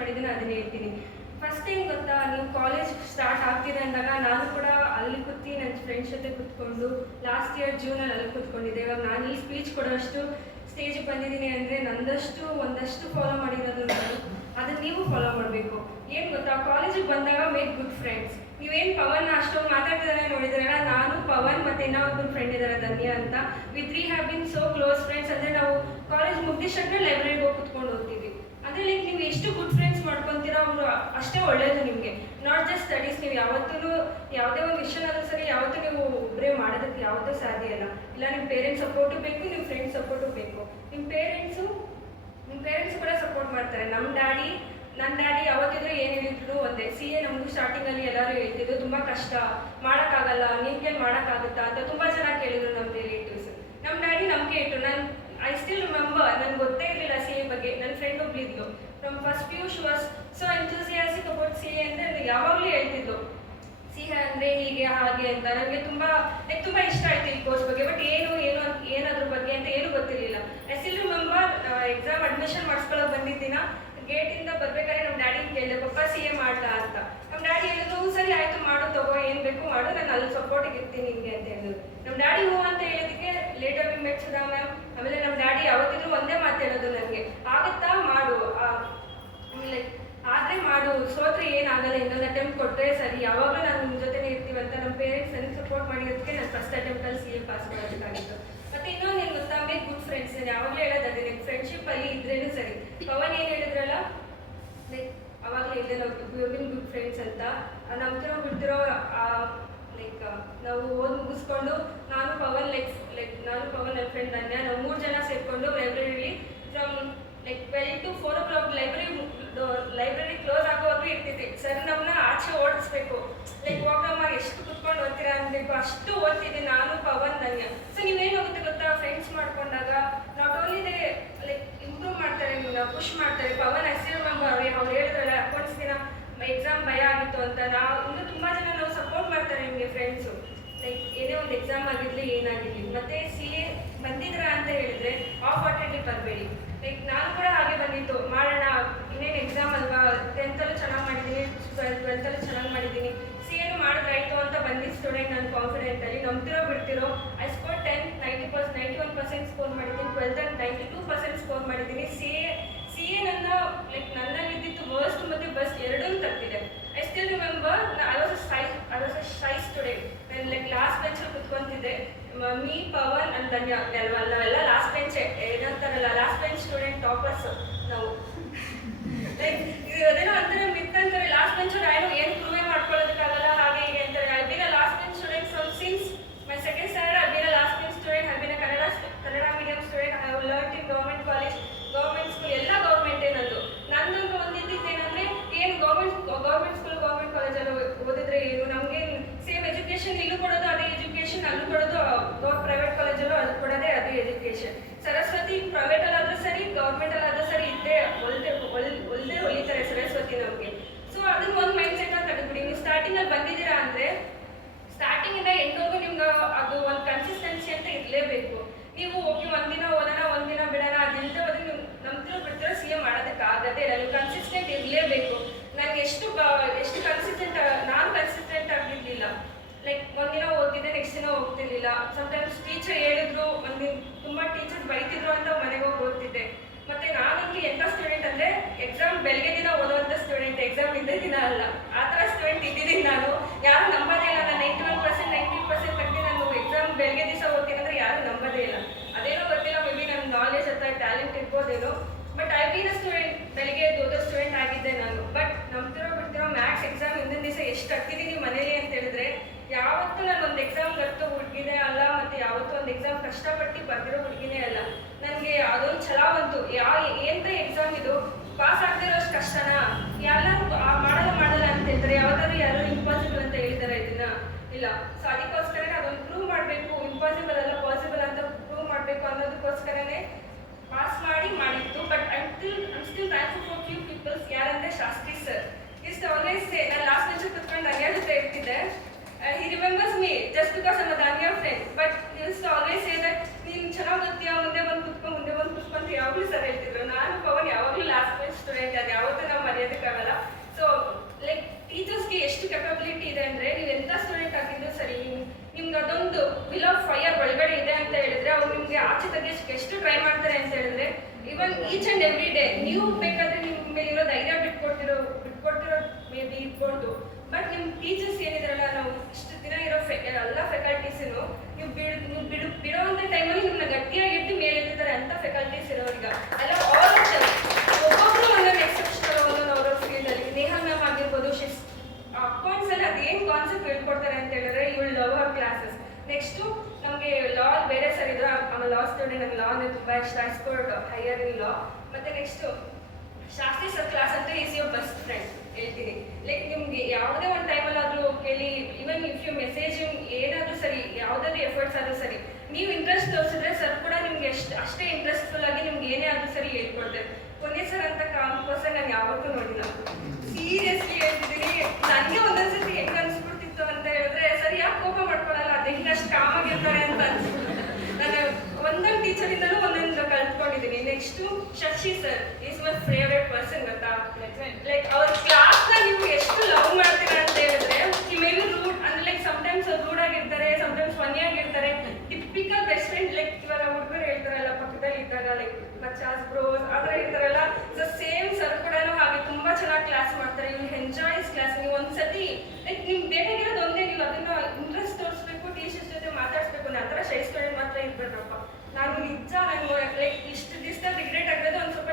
ಮಾಡಿದ್ದೀನಿ ಅದನ್ನೇ ಹೇಳ್ತೀನಿ. ಫಸ್ಟ್ ಏನು ಗೊತ್ತಾ, ನೀವು ಕಾಲೇಜ್ ಸ್ಟಾರ್ಟ್ ಆಗ್ತಿದೆ ಅಂದಾಗ ನಾನು ಕೂಡ ಅಲ್ಲಿ ಕೂತಿ ನನ್ನ ಫ್ರೆಂಡ್ಸ್ ಜೊತೆ ಕೂತ್ಕೊಂಡು ಲಾಸ್ಟ್ ಇಯರ್ ಜೂನಲ್ಲಿ ಅಲ್ಲಿ ಕೂತ್ಕೊಂಡಿದ್ದೆ. ಇವಾಗ ನಾನು ಈ ಸ್ಪೀಚ್ ಕೊಡೋಷ್ಟು ಸ್ಟೇಜಿಗೆ ಬಂದಿದ್ದೀನಿ ಅಂದರೆ ಒಂದಷ್ಟು ಫಾಲೋ ಮಾಡಿರೋದು ನಾನು. ಅದನ್ನು ನೀವು ಫಾಲೋ ಮಾಡಬೇಕು. ಏನು ಗೊತ್ತಾ, ಕಾಲೇಜಿಗೆ ಬಂದಾಗ ಮೇಕ್ ಗುಡ್ ಫ್ರೆಂಡ್ಸ್. ನೀವೇನು ಪವನ್ ಅಷ್ಟೊಂದು ಮಾತಾಡ್ತಿದ್ದಾರೆ ನೋಡಿದ್ರಲ್ಲ, ನಾನು ಪವನ್ ಮತ್ತು ಇನ್ನೊಬ್ಬರು ಫ್ರೆಂಡ್ ಇದ್ದಾರೆ ಧನ್ಯ ಅಂತ. We three have been so close friends. ಅಂದರೆ ನಾವು ಕಾಲೇಜ್ ಮುಗಿದಿಷ್ಟೇ ಲೈಬ್ರರಿಗೆ ಹೋಗಿ ಕುತ್ಕೊಂಡು ಹೋಗ್ತೀವಿ. ಅಂದರೆ ಲೈಕ್ ನೀವು ಎಷ್ಟು ಗುಡ್ ಫ್ರೆಂಡ್ಸ್ ಮಾಡ್ಕೊತೀರೋ ಅವರು ಅಷ್ಟೇ ಒಳ್ಳೆಯದು ನಿಮಗೆ. Not just studies. ನೀವು ಯಾವತ್ತೂ ಯಾವುದೇ ಒಂದು ವಿಷಯನಾದ್ರೂ ಸರಿ ಯಾವತ್ತೂ ನೀವು ಒಬ್ಬರೇ ಮಾಡೋದಕ್ಕೆ ಯಾವತ್ತೂ ಸಾಧ್ಯ ಇಲ್ಲ. ನಿಮ್ಮ ಪೇರೆಂಟ್ಸ್ ಸಪೋರ್ಟು ಬೇಕು, ನಿಮ್ಮ ಫ್ರೆಂಡ್ಸ್ ಸಪೋರ್ಟು ಬೇಕು. ನಿಮ್ಮ ಪೇರೆಂಟ್ಸು ಕೂಡ ಸಪೋರ್ಟ್ ಮಾಡ್ತಾರೆ. ನನ್ನ ಡ್ಯಾಡಿ ಯಾವತ್ತಿದ್ರು ಏನು ಹೇಳಿದ್ರು ಒಂದೇ, CA ನಮಗೂ ಸ್ಟಾರ್ಟಿಂಗಲ್ಲಿ ಎಲ್ಲರೂ ಹೇಳ್ತಿದ್ರು ತುಂಬ ಕಷ್ಟ, ಮಾಡೋಕ್ಕಾಗಲ್ಲ, ನಿಮ್ಮ ಕೈಲಿ ಮಾಡೋಕ್ಕಾಗುತ್ತಾ ಅಂತ ತುಂಬ ಜನ ಕೇಳಿದ್ರು ನಮ್ಮ ರಿಲೇಟಿವ್ಸ್. ನಮ್ಮ ಡ್ಯಾಡಿ ನಮಗೆ ಇಟ್ಟು ಐ ಸ್ಟಿಲ್ ರಿಮೆಂಬರ್, ನನಗೆ ಗೊತ್ತೇ ಇರಲಿಲ್ಲ CA ಬಗ್ಗೆ. ನನ್ನ ಫ್ರೆಂಡ್ ಒಬ್ಳಿದ್ಲು, from first PU she was so enthusiastic about CA ಅಂದರೆ ನನಗೆ ಯಾವಾಗಲೂ ಹೇಳ್ತಿದ್ಲು CA ಅಂದರೆ ಹೀಗೆ ಹಾಗೆ ಅಂತ. ನನಗೆ ತುಂಬ ಇಷ್ಟ ಆಯಿತು ಈ ಕೋರ್ಸ್ ಬಗ್ಗೆ. ಬಟ್ ಏನಾದ್ರ ಬಗ್ಗೆ ಅಂತ ಏನೂ ಗೊತ್ತಿರಲಿಲ್ಲ. I still remember exam admission ಮಾಡಿಸ್ಕೊಳ್ಳೋಕೆ ಬಂದಿದ್ದೀನ, ಗೇಟಿಂದ ಬರ್ಬೇಕಾದ್ರೆ ನಮ್ಮ ಡ್ಯಾಡಿನ ಕೇಳಿದೆ, ಪಪ್ಪ CA ಮಾಡ್ಲಾ ಅಂತ. ನಮ್ಮ ಡ್ಯಾಡಿ ಹೇಳಿದ್ರು, ಸರಿ ಆಯಿತು ಮಾಡು, ತಗೋ, ಏನು ಬೇಕು ಮಾಡು, ನಾನು ಅಲ್ಲಿ ಸಪೋರ್ಟಿಗೆ ಇರ್ತೀನಿ ನಿಮಗೆ ಅಂತ ಹೇಳಿದ್ರು. ನಮ್ಮ ಡ್ಯಾಡಿ ಹೂ ಅಂತ ಹೇಳಿದಕ್ಕೆ later we met Sudha ma'am. ಆಮೇಲೆ ನಮ್ಮ ಡ್ಯಾಡಿ ಯಾವತ್ತಿದ್ರು ಒಂದೇ ಮಾತು ಹೇಳೋದು ನನಗೆ, ಆಗುತ್ತಾ ಮಾಡು, ಆಮೇಲೆ ಆದರೆ ಮಾಡು, ಸೋತ್ರೆ ಏನಾಗಲ್ಲ, ಇನ್ನೊಂದು ಅಟೆಂಪ್ಟ್ ಕೊಟ್ಟರೆ ಸರಿ, ಯಾವಾಗಲೂ ನಾನು ನಿಮ್ಮ ಜೊತೆನೇ ಇರ್ತೀವಂತ ನಮ್ಮ ಪೇರೆಂಟ್ಸ್ ನನಗೆ ಸಪೋರ್ಟ್ ಮಾಡಿರೋದಕ್ಕೆ ನಾನು ಫಸ್ಟ್ ಅಟೆಂಪ್ಟಲ್ಲಿ CA ಪಾಸ್ ಮಾಡೋದಕ್ಕಾಗಿತ್ತು. ಮತ್ತು ಇನ್ನೊಂದು ಏನು ಗೊತ್ತಾ, ಮೇಕ್ ಗುಡ್ ಫ್ರೆಂಡ್ಸ್. ನಾನು ಯಾವಾಗಲೂ ಹೇಳೋದು ನಿಮ್ಮ ಫ್ರೆಂಡ್ಶಿಪ್ಪಲ್ಲಿ ಇದ್ರೇನು ಸರಿ. ಪವನ್ ಏನು ಹೇಳಿದ್ರಲ್ಲ, ಲೈಕ್ ಅವಾಗಲೇ ಹೇಳಿದೆ ನಾವು ಗುಡ್ ಫ್ರೆಂಡ್ಸ್ ಅಂತ. ನಂತರ ಬಿಡ್ತಿರೋ ಲೈಕ್ ನಾವು ಮುಗಿಸ್ಕೊಂಡು ನಾನು ಪವನ್ ನನ್ನ ಫ್ರೆಂಡ್ ಧನ್ಯ, ನಾವು 3 ಜನ ಸೇರಿಕೊಂಡು ಲೈಬ್ರರಿಲಿ from 12 to 4 o'clock library close ಆಗೋವರೆಗೂ ಇರ್ತಿದ್ವಿ. ಸರ್ ನಮ್ಮನ್ನ ಆಚೆ ಓಡಿಸ್ಬೇಕು, ವಾಕಮ್ಮ ಎಷ್ಟು ಕುತ್ಕೊಂಡು ಓದ್ತೀರಾ ಅನ್ಬೇಕು, ಅಷ್ಟು ಓದ್ತಿದ್ದೆ ನಾನು, ಪವನ್, ಧನ್ಯ. ಸೊ ನೀವೇನು ಹೋಗುತ್ತೆ ಗೊತ್ತಾ, ಫ್ರೆಂಡ್ಸ್ ಮಾಡ್ಕೊಂಡಾಗ ನಾಟ್ ಓನ್ಲಿ ದೇ ಇಂಪ್ರೂವ್ ಮಾಡ್ತಾರೆ, ನಿಮ್ಮನ್ನ ಪುಷ್ ಮಾಡ್ತಾರೆ. ಪವನ್ ಹೆಸರು ಅವ್ರು ಹೇಳಿದ್ರಲ್ಲ ಅಕೌಂಟ್ಸ್ ದಿನ ಎಕ್ಸಾಮ್ ಭಯ ಆಗಿತ್ತು ಅಂತ, ಇನ್ನೂ ತುಂಬ ಜನ ನಾವು ಸಪೋರ್ಟ್ ಮಾಡ್ತಾರೆ ನಿಮಗೆ ಫ್ರೆಂಡ್ಸು. ಏನೇ ಒಂದು ಎಕ್ಸಾಮ್ ಆಗಿರಲಿ ಏನಾಗಿರಲಿ. ಮತ್ತು CA ಬಂದಿದ್ರ ಅಂತ ಹೇಳಿದ್ರೆ ಆಫ್ ಅಟೆಂಡಿಗೆ ಬರಬೇಡಿ. ನಾನು ಕೂಡ ಹಾಗೆ ಬಂದಿತ್ತು, ಮಾಡೋಣ ಇನ್ನೇನು ಎಕ್ಸಾಮ್ ಅಲ್ವಾ, 10th ಚೆನ್ನಾಗಿ ಮಾಡಿದ್ದೀನಿ, 12th ಚೆನ್ನಾಗಿ ಮಾಡಿದ್ದೀನಿ, CA ಮಾಡಿದ್ರಾಯ್ತು ಅಂತ ಬಂದಿದ್ದ ಸ್ಟೂಡೆಂಟ್. ನಾನು ಕಾನ್ಫಿಡೆಂಟಲ್ಲಿ ನಂಬ್ತಿರೋ ಬಿಡ್ತಿರೋ ಐ ಸ್ಕೋರ್ 91% ಸ್ಕೋರ್ ಮಾಡಿದ್ದೀನಿ. 12th 92% ಸ್ಕೋರ್ ಮಾಡಿದ್ದೀನಿ. CA ನನ್ನಲ್ಲಿದ್ದಿತ್ತು ವರ್ಸ್ಟ್ ಮತ್ತು ಬೆಸ್ಟ್ ಎರಡೂ ತಪ್ಪಿದೆ. I still remember I was a shy student. ನಾನು ಲಾಸ್ಟ್ ಬೆಂಚಲ್ಲಿ ಕುತ್ಕೊಂತಿದ್ದೆ. ಮೀ, ಪವನ್ ಅಂಡ್ ಧನ್ಯ ನಾವೆಲ್ಲ ಲಾಸ್ಟ್ ಬೆಂಚೆ, ಏನಂತಾರಲ್ಲ ಲಾಸ್ಟ್ ಬೆಂಚ್ ಸ್ಟೂಡೆಂಟ್ ಟಾಪರ್ಸ್ ನಾವು. ಅದೇನೋ ಅಂತಾರೆ ಮಿತ್ತಂತಾರೆ, ಲಾಸ್ಟ್ ಬೆಂಚವ್ರು ಏನು ಪ್ರೂವೇ ಮಾಡ್ಕೊಳ್ಳೋದಕ್ಕಾಗಲ್ಲ ಹಾಗೆ ಹೀಗೆ ಅಂತಾರೆ. I been a last bench student from since my second standard. I been a last bench student. I been a Kannada medium student. I have learned in government college, government school, ಎಲ್ಲ ಗೌರ್ಮೆಂಟೇ ನಂದು. ನಂದೊಂದು ಒಂದಿದ್ದೇನೆಂದರೆ ಏನು government school government ಕಾಲೇಜಲ್ಲಿ ಓದಿದ್ರೆ ಏನು ನಮಗೆ same education ಇಲ್ಲೂ ಕೊಡೋದು ಅದೇ ಎಜುಕೇಷನ್, ಅಲ್ಲೂ ಕೊಡೋದು ಪ್ರೈವೇಟ್ ಕಾಲೇಜಲ್ಲೂ ಅದು ಕೊಡೋದೇ ಅದೇ ಎಜುಕೇಷನ್. ಸರಸ್ವತಿ ಪ್ರೈವೇಟಲ್ಲಾದರೂ ಸರಿ ಗೌರ್ಮೆಂಟಲ್ಲಾದರೂ ಸರಿ ಇದ್ದೇ ಒಳ್ಳೆ ಹೊಲಿತಾರೆ ಸರಸ್ವತಿ ನಮಗೆ. ಸೊ ಅದನ್ನ ಒಂದು ಮೈಂಡ್ ಸೆಟ್ಟಲ್ಲಿ ತೆಗೆದುಬಿಡಿ. ನೀವು ಸ್ಟಾರ್ಟಿಂಗಲ್ಲಿ ಬಂದಿದ್ದೀರಾ ಅಂದರೆ ಸ್ಟಾರ್ಟಿಂಗಿಂದ ಎಂಡವರೆಗೂ ನಿಮ್ಗೆ ಅದು ಒಂದು ಕನ್ಸಿಸ್ಟೆನ್ಸಿ ಅಂತ ಇರಲೇಬೇಕು. ನೀವು ಹೋಗಿ ಒಂದಿನ ಓದೋಣ ಒಂದಿನ ಬಿಡೋಣ ಅದಿಲ್ಲದೆ ಹೋದ್ರೆ ನೀವು ನಂಬ್ತಿರೋ ಬಿಡ್ತಿರೋ CA ಮಾಡೋದಕ್ಕಾಗದೇ ಇಲ್ಲ. ನೀವು ಕನ್ಸಿಸ್ಟೆಂಟ್ ಇರಲೇಬೇಕು. ನನಗೆ ಎಷ್ಟು ಕನ್ಸಿಸ್ಟೆಂಟ್, ನಾನು ಕನ್ಸಿಸ್ಟೆಂಟ್ ಆಗಿರಲಿಲ್ಲ. ಒಂದಿನ ಓದ್ತಿದ್ದೆ, ನೆಕ್ಸ್ಟ್ ದಿನ ಹೋಗ್ತಿರ್ಲಿಲ್ಲ. ಸಮ್ಟೈಮ್ಸ್ ಟೀಚರ್ ಹೇಳಿದ್ರು, ಒಂದಿನ ತುಂಬ ಟೀಚರ್ ಬೈತಿದ್ರು ಅಂತ ಮನೆಗೆ ಹೋಗಿ ಓದ್ತಿದ್ದೆ. ಮತ್ತು ನಾನಂಗೆ ಎಂಥ ಸ್ಟೂಡೆಂಟ್ ಅಂದರೆ ಎಕ್ಸಾಮ್ ಬೆಳಗ್ಗೆ ದಿನ ಓದೋವಂಥ ಸ್ಟೂಡೆಂಟ್, ಎಕ್ಸಾಮ್ ಹಿಂದೆ ದಿನ ಅಲ್ಲ, ಆ ಥರ ಸ್ಟೂಡೆಂಟ್ ಇದ್ದಿದ್ದೀನಿ ನಾನು. ಯಾರು ನಂಬೋದೇ ಇಲ್ಲ. ನಾನು 91% 90% ತೆಗ್ದು ನಾನು ಎಕ್ಸಾಮ್ ಬೆಳಗ್ಗೆ ದಿವಸ ಓದ್ತೀನಿ ಅಂದರೆ ಯಾರು ನಂಬೋದೇ ಇಲ್ಲ. ಅದೇನೋ ಗೊತ್ತಿಲ್ಲ, ಮೇ ಬಿ ನನ್ನ ನಾಲೆಜ್ ಅಥವಾ ಟ್ಯಾಲೆಂಟ್ ಇರ್ಬೋದೇನೋ. But I been a student, ಬೆಳಗ್ಗೆ ಓದೋ ಸ್ಟೂಡೆಂಟ್ ಆಗಿದ್ದೆ ನಾನು. ಬಟ್ ನಂಬ್ತಿರೋ ಬಿಡ್ತಿರೋ ಮ್ಯಾಥ್ಸ್ ಎಕ್ಸಾಮ್ ಹಿಂದಿನ ದಿವಸ ಎಷ್ಟು ಕಟ್ಟಿದ್ದೀನಿ ಮನೇಲಿ ಅಂತ ಹೇಳಿದ್ರೆ, ಯಾವತ್ತೂ ನಾನು ಒಂದು ಎಕ್ಸಾಮ್ ಕಟ್ಟು ಹುಡುಗಿನೇ ಅಲ್ಲ, ಮತ್ತು ಯಾವತ್ತೂ ಒಂದು ಎಕ್ಸಾಮ್ ಕಷ್ಟಪಟ್ಟು ಬರ್ದಿರೋ ಹುಡುಗಿನೇ ಅಲ್ಲ. ನನಗೆ ಅದೊಂದು ಛಲ ಬಂತು, ಏನಂತ ಎಕ್ಸಾಮ್ ಇದು, ಪಾಸ್ ಆಗದಿರೋಷ್ಟು ಕಷ್ಟನಾ, ಎಲ್ಲರೂ ಮಾಡಲ್ಲ ಅಂತ ಹೇಳ್ತಾರೆ. ಯಾರು ಇಂಪಾಸಿಬಲ್ ಅಂತ ಹೇಳಿದ್ದಾರೆ, ಇದನ್ನ ಇಲ್ಲ. ಸೊ ಅದಕ್ಕೋಸ್ಕರನೇ ಅದೊಂದು ಪ್ರೂವ್ ಮಾಡಬೇಕು, ಇಂಪಾಸಿಬಲ್ ಅಲ್ಲ ಪಾಸಿಬಲ್ ಅಂತ ಪ್ರೂವ್ ಮಾಡಬೇಕು ಅನ್ನೋದಕ್ಕೋಸ್ಕರನೇ ಪಾಸ್ ಮಾಡಿತ್ತು. But I still thankful for few peoples. ಯಾರಂದರೆ Shastri sir is always say, ನಾನು ಲಾಸ್ಟ್ ಬೆಂಚಲ್ಲಿ ಕುತ್ಕೊಂಡು ಧನ್ಯ ಜೊತೆ ಇರ್ತಿದ್ದೆ. he remembers me just because I'm a Dhanya friend, but he used to always say that ನೀನು ಚೆನ್ನಾಗಿ ಓದ್ತೀಯ, ಮುಂದೆ ಬಂದು ಕುತ್ಕೊಂಡು ಯಾವಾಗಲೂ ಸರ್ ಹೇಳ್ತಿದ್ರು. ನಾನು ಪವನ್ ಯಾವಾಗಲೂ ಲಾಸ್ಟ್ ಬೆಂಚ್ ಸ್ಟೂಡೆಂಟ್, ಅದು ಯಾವತ್ತೂ ನಾವು ಮರ್ಯಾದೆ ಈಚ್ ಆ್ಯಂಡ್ ಎವ್ರಿ ಡೇ. ನೀವು ಬೇಕಾದರೆ ನಿಮ್ಮ ಮೇಲಿರೋ ಧೈರ್ಯ ಬಿಟ್ಕೊಟ್ಟಿರೋ ಮೇ ಬಿ ಇಟ್ಕೊಳ್ತು, ಬಟ್ ನಿಮ್ಮ ಟೀಚರ್ಸ್ ಏನಿದಾರಲ್ಲ, ನಾವು ಇಷ್ಟು ದಿನ ಇರೋ ಎಲ್ಲ ಫೆಕಲ್ಟೀಸನ್ನು ನೀವು ಬಿಡೋವಂಥ ಟೈಮಲ್ಲಿ ನಿಮ್ಮನ್ನ ಗಟ್ಟಿಯಾಗಿ ಇಟ್ಟು ಮೇಲೆ ಇರ್ತಾರೆ ಅಂತ ಫೆಕಲ್ಟೀಸ್ ಇರೋರಿಗೆ ಅಲ್ಲ. ಆಲ್ ಆಫ್ ದಮ್ ಒಬ್ಬೊಬ್ಬರು ಒಂದೊಂದು ಎಕ್ಸೆಪ್ಷನಲ್ ಒಂದೊಂದು ಅವರ ಫೀಲ್ಡಲ್ಲಿ. ನೇಹಾ ಮ್ಯಾಮ್ ಆಗಿರ್ಬೋದು, ಅಕೌಂಟ್ಸಲ್ಲಿ ಅದೇನು ಕಾನ್ಸೆಪ್ಟ್ ಹೇಳ್ಕೊಡ್ತಾರೆ ಅಂತ ಹೇಳಿದ್ರೆ you will love our classes. Next ನಮಗೆ ಲಾ ಬೇರೆ ಸರ್ ಇದ್ರು, ಆಮೇಲೆ ಲಾ ಸ್ಟೂಡೆಂಟ್, ನನಗೆ ಲಾ ಅಂದರೆ ತುಂಬ ಇಷ್ಟ. ಐ ಸ್ಕೋರ್ಡ್ ಹೈಯರ್ ಇನ್ ಲಾ. ಮತ್ತು ನೆಕ್ಸ್ಟು ಶಾಸ್ತ್ರಿ ಸರ್ ಕ್ಲಾಸ್ ಅಂತ ಈಸ್ ಯುವರ್ ಬೆಸ್ಟ್ ಫ್ರೆಂಡ್ ಹೇಳ್ತೀನಿ. ಲೈಕ್ ನಿಮಗೆ ಯಾವುದೇ ಒಂದು ಟೈಮಲ್ಲಾದರೂ ಕೇಳಿ, ಈವನ್ ಇಫ್ ಯು ಮೆಸೇಜ್ ಏನಾದರೂ ಸರಿ, ಯಾವುದಾದ್ರೂ ಎಫರ್ಟ್ಸ್ ಆದರೂ ಸರಿ, ನೀವು ಇಂಟ್ರೆಸ್ಟ್ ತೋರಿಸಿದ್ರೆ ಸರ್ ಕೂಡ ನಿಮ್ಗೆ ಅಷ್ಟೇ ಇಂಟ್ರೆಸ್ಟ್ಫುಲ್ ಆಗಿ ನಿಮ್ಗೆ ಏನೇ ಆದರೂ ಸರಿ ಹೇಳ್ಕೊಡ್ತಾರೆ. ಕೊನೆ ಸರ್ ಅಂತ ಕಾಮ್ ಪರ್ಸನ್ ನಾನು ಯಾವತ್ತೂ ನೋಡಿಲ್ಲ. ಸೀರಿಯಸ್ಲಿ ಹೇಳ್ತಿದ್ದೀನಿ, ನನಗೆ ಒಂದೊಂದ್ಸತಿ ಹೆಂಗೆ ಅನ್ಸ್ಬಿಡ್ತಿತ್ತು ಅಂತ ಹೇಳಿದ್ರೆ, ಸರ್ ಯಾಕೆ ಕೋಪ ಮಾಡ್ಕೊಳ್ಳಲ್ಲ, ಅದು ಹೆಂಗೆ ಅಷ್ಟು ಕಾಮಾಗಿರ್ತಾರೆ ಅಂತ ಅನ್ಸ್ಬಿಟ್ಟು ನಾನು ಒಂದೊಂದು ಟೀಚರಿಂದಲೂ ಒಂದೊಂದು ಕಲ್ತ್ಕೊಂಡಿದ್ದೀನಿ. Next Shashi sir is my favourite person ಗೊತ್ತಾ. ಲೈಕ್ ಅವ್ರ ಕ್ಲಾಸ್ನ ನೀವು ಎಷ್ಟು ಲವ್ ಮಾಡ್ತೀರಾ ಅಂತ ಹೇಳಿದ್ರೆ, ಮೇಬಿ ರೂಡ್ ಅಂದ್ರೆ ಲೈಕ್ ಸಮ್ಟೈಮ್ಸ್ ಅವ್ರು ರೂಡ್ ಆಗಿರ್ತಾರೆ, ಸಮ್ಟೈಮ್ಸ್ ಫನ್ನಿ ಆಗಿರ್ತಾರೆ. ಟಿಪಿಕಲ್ ಬೆಸ್ಟ್ ಫ್ರೆಂಡ್, ಲೈಕ್ ಇವಾಗ ಹುಡುಗರು ಹೇಳ್ತಾರಲ್ಲ ಪಕ್ಕದಲ್ಲಿ ಇದ್ದಾಗ, ಲೈಕ್ ಮಚಾಸ್ ಬ್ರೋಸ್ ಆ ಥರ ಇರ್ತಾರಲ್ಲ. ಸೊ ಸೇಮ್ ಸರ್ ಕೂಡ ಹಾಗೆ ತುಂಬ ಚೆನ್ನಾಗಿ ಕ್ಲಾಸ್ ಮಾಡ್ತಾರೆ. You enjoy is class. ನೀವು ಒಂದ್ಸತಿ ಲೈಕ್ ನಿಮ್ಗೆ ಬೇಕಾಗಿರೋದು ಒಂದೇ, ನೀವು ಅದನ್ನ ಇಂಟ್ರೆಸ್ಟ್ ತೋರಿಸ್ಬೇಕು, ಟೀಚರ್ಸ್ ಜೊತೆ ಮಾತಾಡಿಸ್ಬೇಕು. ಆ ಥರ ಶೈ ಸ್ಟೂಡೆಂಟ್ ಮಾತ್ರ ಇರ್ಬೇಕಪ್ಪ. ನಾನು ನಿಜ ನಾನು ಲೈಕ್ ಇಷ್ಟು ದಿವಸದಲ್ಲಿ ರಿಗ್ರೆಟ್ ಆಗೋದು, ಒಂದು ಸ್ವಲ್ಪ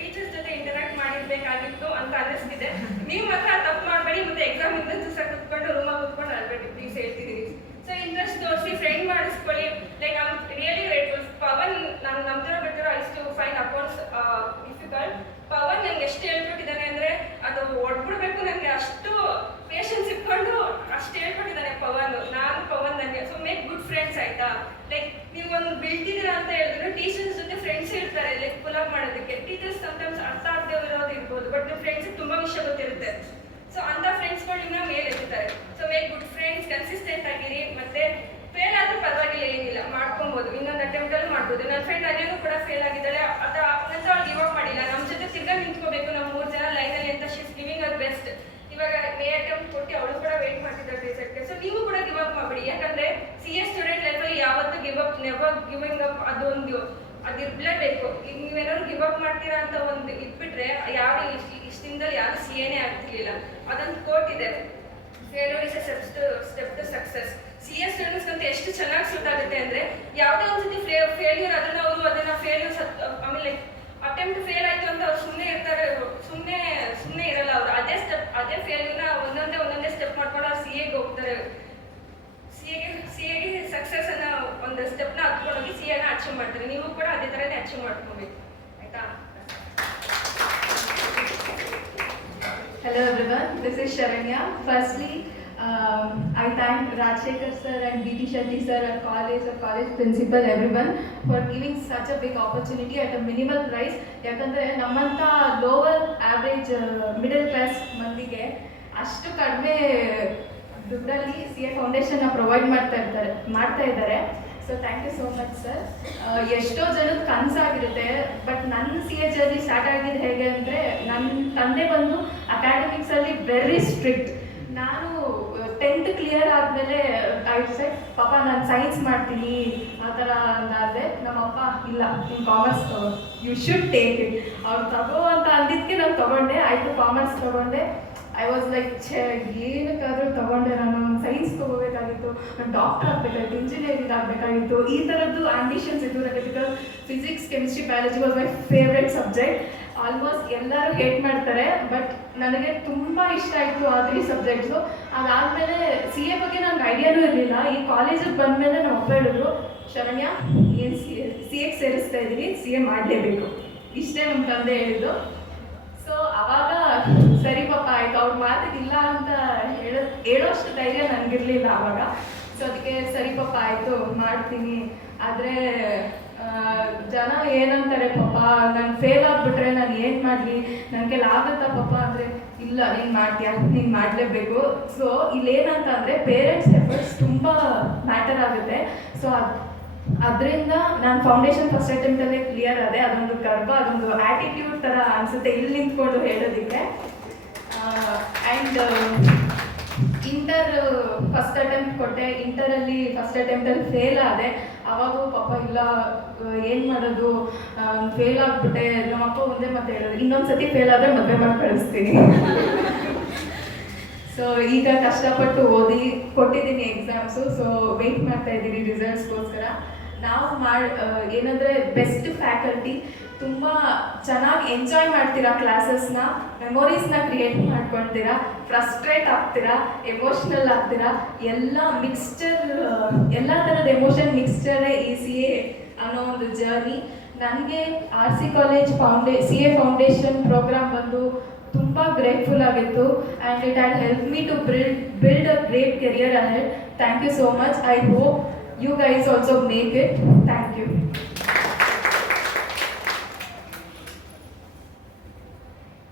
ಟೀಚರ್ಸ್ ಜೊತೆ ಇಂಟರಾಕ್ಟ್ ಮಾಡಿರ್ಬೇಕಾಗಿತ್ತು ಅಂತ ಅನ್ನಿಸ್ತಿದೆ. ನೀವು ಮಾತ್ರ ತಪ್ಪು ಮಾಡಬೇಡಿ, ಮತ್ತೆ ಎಕ್ಸಾಮ್ ಇಂದ ದಿವಸ ಕುತ್ಕೊಂಡು ರೂಮಲ್ಲಿ ಕುತ್ಕೊಂಡು ಅಲ್ಬೇಡಿ ಪ್ಲೀಸ್ ಹೇಳ್ತಿದ್ದೀನಿ. ಸೊ ಇಂಟ್ರೆಸ್ಟ್ ತೋರಿಸಿ ಫ್ರೆಂಡ್ ಮಾಡಿಸ್ಕೊಳ್ಳಿ. Like I am really grateful. Pavan ನಾನು ನಂಬ್ತಿರೋ ಬಿಟ್ಟಿರೋ ಇಷ್ಟು ಫೈನ್ ಅಕೌಂಟ್ಸ್ ಡಿಫಿಕಲ್ಟ್. ಪವನ್ ನನಗೆ ಎಷ್ಟು ಹೇಳ್ಕೊಟ್ಟಿದ್ದಾನೆ ಅಂದರೆ ಅದು ಹೊಡ್ಬಿಡ್ಬೇಕು, ನನಗೆ ಅಷ್ಟು ಪೇಷನ್ಸ್ ಇಟ್ಕೊಂಡು ಅಷ್ಟು ಹೇಳ್ಕೊಟ್ಟಿದ್ದಾನೆ ಪವನ್. ನಾನು ಪವನ್ ನನಗೆ. ಸೊ ಮೇಕ್ ಗುಡ್ ಫ್ರೆಂಡ್ಸ್ ಆಯ್ತಾ. ಲೈಕ್ ನೀವು ಒಂದು ಬೀಳ್ತಿದ್ದೀರಾ ಅಂತ ಹೇಳಿದ್ರೆ ಟೀಚರ್ಸ್ ಜೊತೆ ಫ್ರೆಂಡ್ಸ್ ಇರ್ತಾರೆ, ಲೈಕ್ ಪುಲ್ ಅಪ್ ಮಾಡೋದಕ್ಕೆ. ಟೀಚರ್ಸ್ ಸಮಟೈಮ್ಸ್ ಅರ್ಥ ಆಗದೆ ಇರೋದು ಇರ್ಬೋದು, ಬಟ್ ನಿಮ್ಮ ಫ್ರೆಂಡ್ಸಿಗೆ ತುಂಬ ವಿಷಯ ಗೊತ್ತಿರುತ್ತೆ. ಸೊ ಅಂಥ ಫ್ರೆಂಡ್ಸ್ಗಳು ನಿಮ್ಮನ್ನ ಮೇಲೆ ಎತ್ತುತ್ತಾರೆ. So make good friends, consistent ಆಗಿರಿ. ಮತ್ತೆ ಫೇಲ್ ಆದರೂ ಪರವಾಗಿಲ್ಲ, ಏನಿಲ್ಲ, ಮಾಡ್ಕೊಬೋದು, ಇನ್ನೊಂದು ಅಟೆಂಪ್ಟಲ್ಲಿ ಮಾಡ್ಬೋದು. ನನ್ನ ಫ್ರೆಂಡ್ ಅನೇನು ಕೂಡ ಫೇಲ್ ಆಗಿದ್ದಾಳೆ, ಅದು ನಂತರ ಅವ್ಳು ಗಿವ್ ಅಪ್ ಮಾಡಿಲ್ಲ. ನಮ್ಮ ಜೊತೆ ತಿರ್ಗಾ ನಿಂತ್ಕೋಬೇಕು, ನಮ್ಮ 3 ಜನ ಲೈನಲ್ಲಿ ಅಂತ ಶೀಸ್ ಗಿವಿಂಗ್ ಅರ್ ಬೆಸ್ಟ್. ಇವಾಗ ಮೇ ಅಟೆಂಪ್ಟ್ ಕೊಟ್ಟು ಅವಳು ಕೂಡ ವೇಟ್ ಮಾಡ್ತಿದ್ದಾರೆ ರಿಸಲ್ಟ್ಗೆ. ಸೊ ನೀವು ಕೂಡ ಗಿವ್ ಅಪ್ ಮಾಡಬೇಡಿ, ಯಾಕಂದರೆ CA ಸ್ಟೂಡೆಂಟ್ ಲೈಫಲ್ಲಿ ಯಾವತ್ತೂ give up, never giving up ಅದು ಇರಲೇಬೇಕು. ಈಗ ನೀವೇನಾದ್ರು ಗಿವ್ ಅಪ್ ಮಾಡ್ತೀರಾ ಅಂತ ಒಂದು ಇಟ್ಬಿಟ್ರೆ ಯಾರು ಇಷ್ಟು ದಿನದಲ್ಲಿ ಯಾರು CAನೇ ಆಗ್ತಿರ್ಲಿಲ್ಲ. ಅದೊಂದು ಕೋಟ್ ಇದೆ, failure is a step to success. CA students ಅಂತ ಎಷ್ಟು ಚೆನ್ನಾಗಿ ಸೂಟ್ ಆಗುತ್ತೆ ಅಂದರೆ, ಯಾವುದೇ ಒಂದ್ಸತಿ ಫೇಲ್ಯೂರ್ ಅದನ್ನು ಅವರು ಅದನ್ನು ಫೇಲ್ಯೂರ್ಸ್ ಆಮೇಲೆ ಅಟೆಂಪ್ಟ್ ಫೇಲ್ ಆಯಿತು ಅಂತ ಅವ್ರು ಸುಮ್ಮನೆ ಇರ್ತಾರೆ, ಸುಮ್ಮನೆ ಇರಲ್ಲ ಅವರು. ಅದೇ ಫೇಲ್ಯೂರ್ನ ಒಂದೊಂದೇ ಸ್ಟೆಪ್ ಮಾಡ್ಕೊಂಡು ಅವ್ರು CAಗೆ ಹೋಗ್ತಾರೆ. CAಗೆ ಸಕ್ಸಸ್ ಅನ್ನೋ ಒಂದು ಸ್ಟೆಪ್ನ ಹತ್ಕೊಂಡೋಗಿ CAನ ಅಚೀವ್ ಮಾಡ್ತಾರೆ. ನೀವು ಕೂಡ ಅದೇ ಥರನೇ ಅಚೀವ್ ಮಾಡ್ಕೋಬೇಕು ಆಯಿತಾ. Hello everyone, this is Sharanya. Firstly, I thank Rajshekhar sir and B.T. Shetty sir and college principal, everyone for giving such a big opportunity at a minimal price. ಯಾಕಂದರೆ ನಮ್ಮಂಥ ಲೋವರ್ ಆವ್ರೇಜ್ ಮಿಡಲ್ ಕ್ಲಾಸ್ ಮಂದಿಗೆ ಅಷ್ಟು ಕಡಿಮೆ ದುಡ್ಡಲ್ಲಿ CA ಫೌಂಡೇಶನ್ನ provide ಮಾಡ್ತಾ ಇದ್ದಾರೆ. So thank you so much sir. ಎಷ್ಟೋ ಜನದ ಕನಸಾಗಿರುತ್ತೆ, ಬಟ್ ನನ್ನ CA ಜರ್ನಿ ಸ್ಟಾರ್ಟ್ ಆಗಿದ್ದು ಹೇಗೆ ಅಂದರೆ, ನನ್ನ ತಂದೆ ಬಂದು ಅಕಾಡೆಮಿಕ್ಸಲ್ಲಿ ವೆರಿ ಸ್ಟ್ರಿಕ್ಟ್. ನಾನು 10th ಕ್ಲಿಯರ್ ಆದಮೇಲೆ ಆಯ್ತು ಸರ್ ಪಾಪ ನಾನು ಸೈನ್ಸ್ ಮಾಡ್ತೀನಿ ಆ ಥರ ಅಂದಾದರೆ, ನಮ್ಮಪ್ಪ ಇಲ್ಲ ನೀನು ಕಾಮರ್ಸ್ ತಗೋ, ಯು ಶುಡ್ ಟೇಕ್ ಇಟ್. ಅವ್ರು ತಗೋ ಅಂತ ಅಂದಿದ್ದಕ್ಕೆ ನಾನು ತೊಗೊಂಡೆ. ಆಯಿತು ಕಾಮರ್ಸ್ ತೊಗೊಂಡೆ. ಐ ವಾಸ್ ಲೈಕ್ ಏನಕ್ಕಾದರೂ ತೊಗೊಂಡೆ, ನಾನು ಸೈನ್ಸ್ ತೊಗೋಬೇಕಾಗಿತ್ತು, ನಾನು ಡಾಕ್ಟರ್ ಆಗಬೇಕಾಗಿತ್ತು, ಇಂಜಿನಿಯರಿಂಗ್ ಆಗಬೇಕಾಗಿತ್ತು, ಈ ಥರದ್ದು ಆಂಬಿಷನ್ಸ್ ಇದ್ದು ನನಗೆ. Because physics, chemistry, biology was my favourite subject. Almost ಎಲ್ಲರೂ ಹೇಟ್ ಮಾಡ್ತಾರೆ, ಬಟ್ ನನಗೆ ತುಂಬ ಇಷ್ಟ ಆಯಿತು ಆ 3 ಸಬ್ಜೆಕ್ಟ್ಸು. ಅದಾದಮೇಲೆ CA ಬಗ್ಗೆ ನನಗೆ ಐಡಿಯಾನೂ ಇರಲಿಲ್ಲ. ಈ ಕಾಲೇಜಿಗೆ ಬಂದಮೇಲೆ ನಮ್ಮ ಅಪ್ಪ ಹೇಳಿದ್ರು, ಶರಣ್ಯ ಏನು CAಗೆ ಸೇರಿಸ್ತಾ ಇದ್ದೀವಿ, CA ಮಾಡಲೇಬೇಕು, ಇಷ್ಟೇ ನಮ್ಮ ತಂದೆ ಹೇಳಿದ್ದು. ಸೊ ಆವಾಗ ಸರಿ ಪಾಪ ಆಯಿತು, ಅವ್ರ ಮಾತಿಗಿಲ್ಲ ಅಂತ ಹೇಳೋಷ್ಟು ಧೈರ್ಯ ನನಗಿರಲಿಲ್ಲ ಆವಾಗ. ಸೊ ಅದಕ್ಕೆ ಸರಿ ಪಾಪ ಆಯಿತು ಮಾಡ್ತೀನಿ. ಆದರೆ ಜನ ಏನಂತಾರೆ ಪಾಪ, ನಾನು ಫೇಲ್ ಆಗಿಬಿಟ್ರೆ ನಾನು ಏನು ಮಾಡಲಿ, ನನಗೆ ಆಗುತ್ತಾ ಪಾಪ ಅಂದರೆ, ಇಲ್ಲ ನೀನು ಮಾಡ್ತೀಯಾ, ನೀನು ಮಾಡಲೇಬೇಕು. ಸೊ ಇಲ್ಲೇನಂತ ಅಂದರೆ ಪೇರೆಂಟ್ಸ್ ಎಫರ್ಟ್ಸ್ ತುಂಬ ಮ್ಯಾಟರ್ ಆಗುತ್ತೆ. ಸೊ ಅದರಿಂದ ನಾನು ಫೌಂಡೇಶನ್ ಫಸ್ಟ್ ಅಟೆಂಪ್ಟಲ್ಲೇ ಕ್ಲಿಯರ್ ಆದೆ. ಅದೊಂದು ಗರ್ವ, ಅದೊಂದು ಆ್ಯಟಿಟ್ಯೂಡ್ ಥರ ಅನಿಸುತ್ತೆ ಇಲ್ಲಿ ನಿಂತ್ಕೊಂಡು ಹೇಳೋದಕ್ಕೆ. ಆ್ಯಂಡ್ ಇಂಟರ್ ಫಸ್ಟ್ ಅಟೆಂಪ್ಟ್ ಕೊಟ್ಟೆ, ಇಂಟರಲ್ಲಿ ಫಸ್ಟ್ ಅಟೆಂಪ್ಟಲ್ಲಿ ಫೇಲ್ ಆದೆ. ಅವಾಗೂ ಪಾಪ ಇಲ್ಲ ಏನು ಮಾಡೋದು, ಫೇಲ್ ಆಗಿಬಿಟ್ಟೆ. ನಮ್ಮಪ್ಪ ಒಂದೇ ಮತ್ತೆ ಹೇಳೋದು, ಇನ್ನೊಂದು ಸತಿ ಫೇಲ್ ಆದರೆ ಮದುವೆ ಮಾಡಿ ಕಳಿಸ್ತೀನಿ. ಸೊ ಈಗ ಕಷ್ಟಪಟ್ಟು ಓದಿ ಕೊಟ್ಟಿದ್ದೀನಿ ಎಕ್ಸಾಮ್ಸು. ಸೊ ವೆಯ್ಟ್ ಮಾಡ್ತಾ ಇದ್ದೀನಿ ರಿಸಲ್ಟ್ಸ್ಗೋಸ್ಕರ. ನಾವು ಏನಂದರೆ ಬೆಸ್ಟ್ ಫ್ಯಾಕಲ್ಟಿ, ತುಂಬ ಚೆನ್ನಾಗಿ ಎಂಜಾಯ್ ಮಾಡ್ತೀರಾ ಕ್ಲಾಸಸ್ನ, ಮೆಮೊರೀಸ್ನ ಕ್ರಿಯೇಟ್ ಮಾಡ್ಕೊಳ್ತೀರಾ, ಫ್ರಸ್ಟ್ರೇಟ್ ಆಗ್ತೀರಾ, ಎಮೋಷ್ನಲ್ ಆಗ್ತೀರಾ, ಎಲ್ಲ ಮಿಕ್ಸ್ಚರ್, ಎಲ್ಲ ಥರದ ಎಮೋಷನ್ ಮಿಕ್ಸ್ಚರೇ ಈ CA ಅನ್ನೋ ಒಂದು ಜರ್ನಿ. ನನಗೆ RC college CA foundation program ಬಂದು ತುಂಬ ಗ್ರೇಟ್ಫುಲ್ ಆಗಿತ್ತು. And it had help me to build a great career ahead. Thank you so much. I hope you guys also make it. Thank you.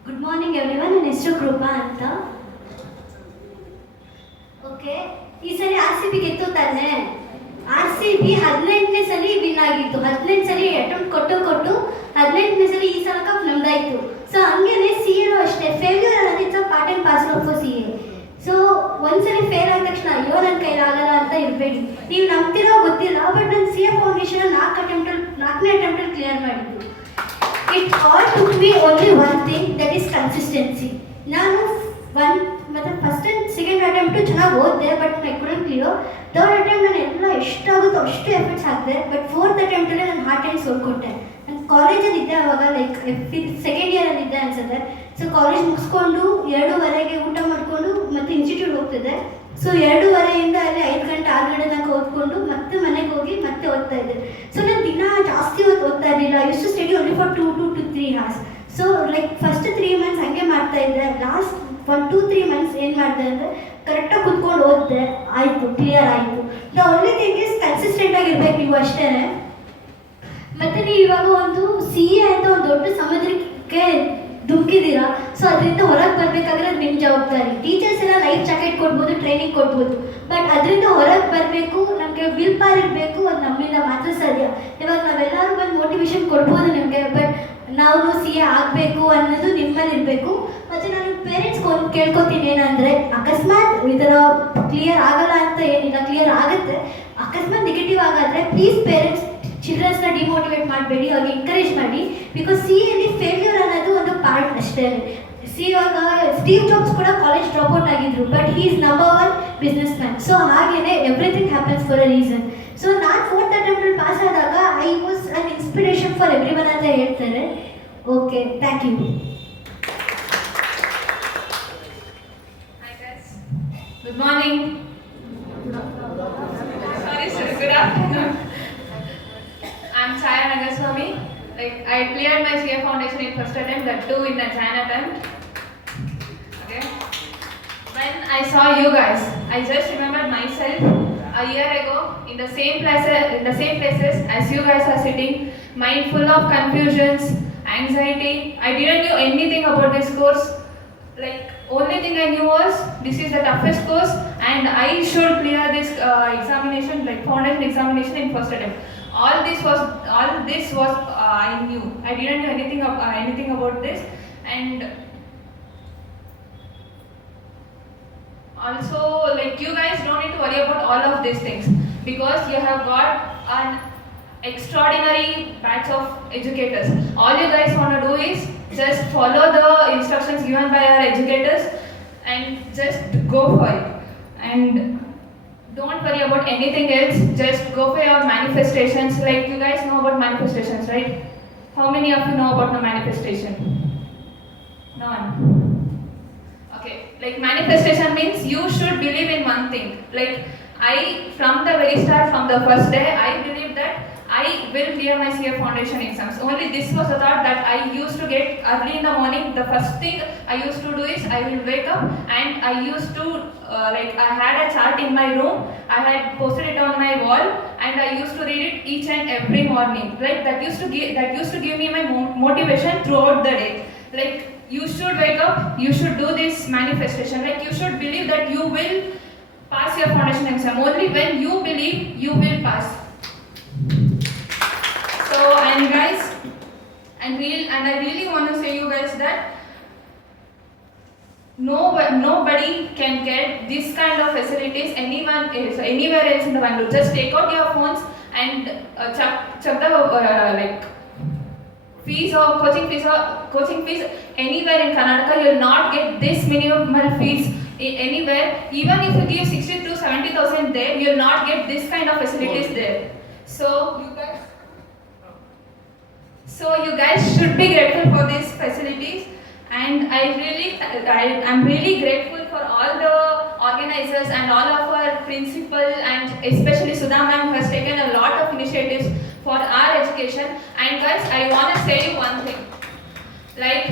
Good morning everyone. ನನ್ನ ಹೆಸರು ಕೃಪಾ ಅಂತ. Okay, ಈ ಸರಿ RCB ಗೆದ್ದು ತಾನೆ. RCB 18ನೇ ಸಲ win ಆಗಿತ್ತು. 18 ಸಲ ಅಟೆಂಪ್ಟ್ ಕೊಟ್ಟು 18ನೇ ಸಲ ಈ ಸಲ ಕಪ್ ನಮ್ದಾಯಿತು. ಸೊ ಹಂಗೇನೆ CA ಅಷ್ಟೇ, ಫೇಲ್ಯೂರ್ ಅನ್ನೋದಿತ್ತು part and parcel of CA. So ಒಂದ್ಸರಿ ಫೇಲ್ ಆದ ತಕ್ಷಣ ಅಯ್ಯೋ ನನ್ನ ಕೈಲಾಗಲ್ಲ ಅಂತ ಇರಬೇಡಿ. ನೀವು ನಂಬ್ತಿರೋ ಗೊತ್ತಿಲ್ಲ, ಬಟ್ ನಾನು CA ಫೌಂಡೇಶನ್ 4ನೇ ಅಟೆಂಪ್ಟಲ್ಲಿ ಕ್ಲಿಯರ್ ಮಾಡಿದ್ದು. It all took me only one thing, that is consistency. ನಾನು ಮತ್ತು ಫಸ್ಟ್ ಆ್ಯಂಡ್ ಸೆಕೆಂಡ್ ಅಟೆಂಪ್ಟು ಚೆನ್ನಾಗಿ ಓದಿದೆ, but I couldn't clear. Third attempt ನಾನು ಎಲ್ಲ ಎಷ್ಟಾಗುತ್ತೋ ಅಷ್ಟು ಎಫರ್ಟ್ಸ್ ಹಾಕಿದೆ, ಬಟ್ ಫೋರ್ತ್ ಅಟೆಂಪ್ಟಲ್ಲೇ ನಾನು ಹಾರ್ಟ್ ಆ್ಯಂಡ್ ಸೋಲ್ ಕೊಟ್ಟೆ. ನಾನು ಕಾಲೇಜಲ್ಲಿ ಇದ್ದೆ ಅವಾಗ, ಲೈಕ್ ಸೆಕೆಂಡ್ ಇಯರಲ್ಲಿ ಇದ್ದೆ ಅನ್ಸುತ್ತೆ. ಸೊ ಕಾಲೇಜ್ ಮುಗಿಸ್ಕೊಂಡು 2:30ಗೆ ಊಟ ಮಾಡಿಕೊಂಡು ಮತ್ತೆ ಇನ್ಸ್ಟಿಟ್ಯೂಟ್ ಹೋಗ್ತಿದ್ದೆ. ಸೊ 2:30ಯಿಂದ ಅಲ್ಲಿ 5 ಗಂಟೆ 6 ಗಂಟೆ ತನಕ ಓದ್ಕೊಂಡು ಮತ್ತೆ ಮನೆಗೆ ಹೋಗಿ ಮತ್ತೆ ಓದ್ತಾ ಇದ್ದೆ. ಸೊ ನಾನು ದಿನ ಜಾಸ್ತಿ ಓದ್ತಾ ಇರಲಿಲ್ಲ. Use to study only for 2 to 3 hours. So like first 3 months ಹಾಗೆ ಮಾಡ್ತಾ ಇದ್ದೆ. ಲಾಸ್ಟ್ 1-2-3 months ಏನು ಮಾಡಿದೆ ಅಂದರೆ ಕರೆಕ್ಟಾಗಿ ಕುತ್ಕೊಂಡು ಓದಿದೆ, ಆಯಿತು, ಕ್ಲಿಯರ್ ಆಯಿತು. The only thing is consistent ಆಗಿರ್ಬೇಕು ನೀವು ಅಷ್ಟೇ. ಮತ್ತು ನೀವು ಇವಾಗ ಒಂದು CA ಅಂತ ಒಂದು ದೊಡ್ಡ ಸಮುದ್ರಕ್ಕೆ ಧುಮುಕಿದ್ದೀರಾ. ಸೊ ಅದರಿಂದ ಹೊರಗೆ ಬರಬೇಕಾದ್ರೆ ಅದು ನಿಮ್ಮ ಜವಾಬ್ದಾರಿ. ಟೀಚರ್ಸ್ ಎಲ್ಲ ಲೈಫ್ ಜಾಕೆಟ್ ಕೊಡ್ಬೋದು, ಟ್ರೈನಿಂಗ್ ಕೊಡ್ಬೋದು, ಬಟ್ ಅದರಿಂದ ಹೊರಗೆ ಬರಬೇಕು, ನಮಗೆ ವಿಲ್ ಪವರ್ ಇರಬೇಕು. ಅದು ನಮ್ಮಿಂದ ಮಾತ್ರ ಸಾಧ್ಯ. ಇವಾಗ ನಾವೆಲ್ಲರೂ ಬಂದು ಮೋಟಿವೇಶನ್ ಕೊಡ್ಬೋದು ನಿಮಗೆ, ಬಟ್ ನಾವು CA ಆಗಬೇಕು ಅನ್ನೋದು ನಿಮ್ಮಲ್ಲಿ ಇರಬೇಕು. ಮತ್ತು ನಾನು ಪೇರೆಂಟ್ಸ್ ಕೇಳ್ಕೊತೀನಿ ಏನಂದರೆ, ಅಕಸ್ಮಾತ್ ಈ ಥರ ಕ್ಲಿಯರ್ ಆಗಲ್ಲ ಅಂತ ಏನಿಲ್ಲ, ಕ್ಲಿಯರ್ ಆಗುತ್ತೆ. ಅಕಸ್ಮಾತ್ ನೆಗೆಟಿವ್ ಆಗಾದರೆ ಪ್ಲೀಸ್ ಪೇರೆಂಟ್ಸ್ ಚಿಲ್ಡ್ರನ್ಸ್ನ ಡಿಮೋಟಿವೇಟ್ ಮಾಡಬೇಡಿ, ಅವ್ರಿಗೆ ಎಂಕರೇಜ್ ಮಾಡಿ. ಬಿಕಾಸ್ CAಯಲ್ಲಿ ಫೇಲ್ಯೂರ್ ಅನ್ನೋದು ಒಂದು ಪಾರ್ಟ್ ಅಷ್ಟೇ. ಇವಾಗ ಸ್ಟೀವ್ ಜಾಬ್ಸ್ ಕೂಡ ಕಾಲೇಜ್ ಡ್ರಾಪ್ಔಟ್ ಆಗಿದ್ರು, but he is number 1 business. So ಹಾಗೇನೆ everything happens for a reason. So ನಾನು 4th ಅಟೆಂಪ್ಟಲ್ಲಿ ಪಾಸ್ ಆದಾಗ I was an inspiration for everyone ಅಂತ ಹೇಳ್ತಾರೆ. Okay, thank you. Good morning. Sorry sir, good afternoon. I'm Chaya Nagaswamy. Like I cleared my CA foundation in first attempt, that too in a Jan attempt. Okay. When I saw you guys, I just remembered myself a year ago in the same places as you guys are sitting, mind full of confusions, anxiety. I didn't know anything about this course. Like only thing I knew was this is the toughest course and I should clear this examination, like foundation examination in first attempt. All this was I knew. I didn't know anything about this. And also, like, you guys don't need to worry about all of these things because you have got an extraordinary batch of educators. All you guys want to do is just follow the instructions given by our educators and just go for it. And don't worry about anything else. Just go for your manifestations. Like, you guys know about manifestations, right? How many of you know about the manifestation? No one. Okay, like manifestation means you should believe in one thing. Like from the very start, from the first day, I believed that I will clear my CA foundation exams. Only this was the thought that I used to get early in the morning. The first thing I used to do is I will wake up and I used to I had a chart in my room. I had posted it on my wall and I used to read it each and every morning. Like that used to give me my motivation throughout the day. Like you should wake up, you should do this manifestation. Like you should believe that you will pass your foundation exam. Only when you believe, you will pass. So, and guys, I really want to say you guys that nobody can get this kind of facilities anywhere else in the Bangalore. Just take out your phones and chuck the like fees or coaching fees anywhere in Karnataka. You will not get this minimal fees anywhere. Even if you give 60 to 70,000 there, you will not get this kind of facilities there. So you guys should be grateful for these facilities, and I'm really grateful for all the organizers and all of our principal, and especially Sudha ma'am, who has taken a lot of initiatives for our education. And guys, I want to say you one thing, like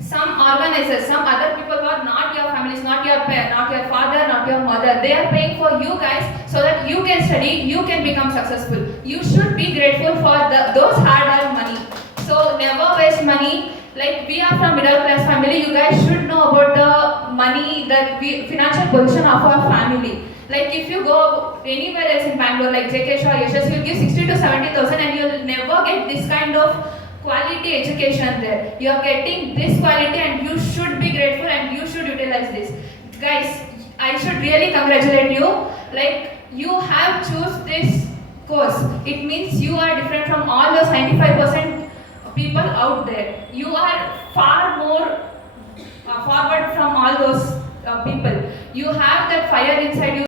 some organizers, some other people who are not your families, not your parents, not your father, not your mother, they are paying for you guys so that you can study, you can become successful. You should be grateful for those hard-earned money. So never waste money. Like, we are from middle class family, you guys should know about the money, financial position of our family. Like, if you go anywhere else in Bangalore, like JK Shaw, Yashas, you'll give 60 to 70,000 and you'll never get this kind of quality education there. You are getting this quality and you should be grateful and you should utilize this. Guys, I should really congratulate you. Like, you have choose this course. It means you are different from all those 95% people out there. You are far more forward from all those people. You have that fire inside you.